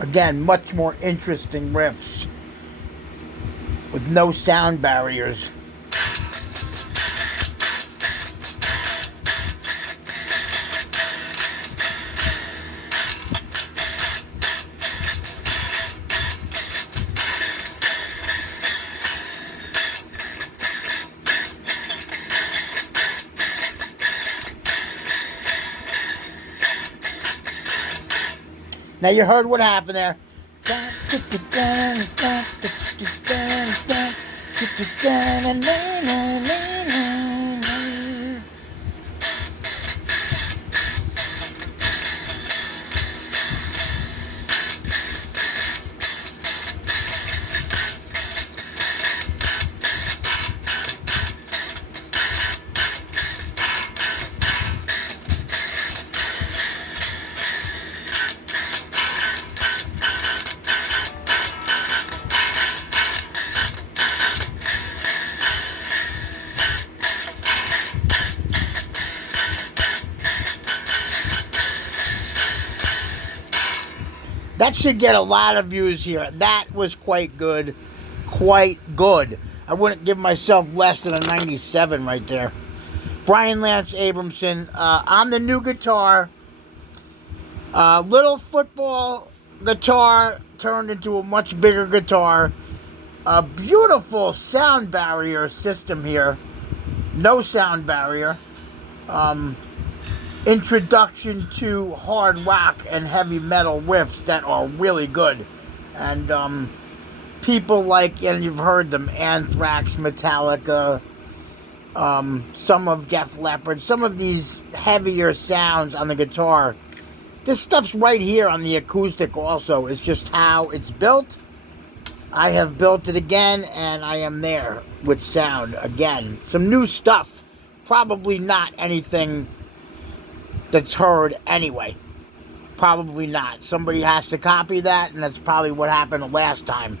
Again, much more interesting riffs with no sound barriers. Now you heard what happened there. That should get a lot of views here. That was quite good. Quite good. I wouldn't give myself less than a 97 right there. Brian Lance Abramson on the new guitar. Little football guitar turned into a much bigger guitar. A beautiful sound barrier system here. No sound barrier. Introduction to hard rock and heavy metal riffs that are really good. And people like, and you've heard them, Anthrax, Metallica, some of Def Leppard, some of these heavier sounds on the guitar. This stuff's right here on the acoustic also. It's just how it's built. I have built it again, and I am there with sound again. Some new stuff. Probably not anything that's heard anyway. Probably not. Somebody has to copy that, and that's probably what happened last time.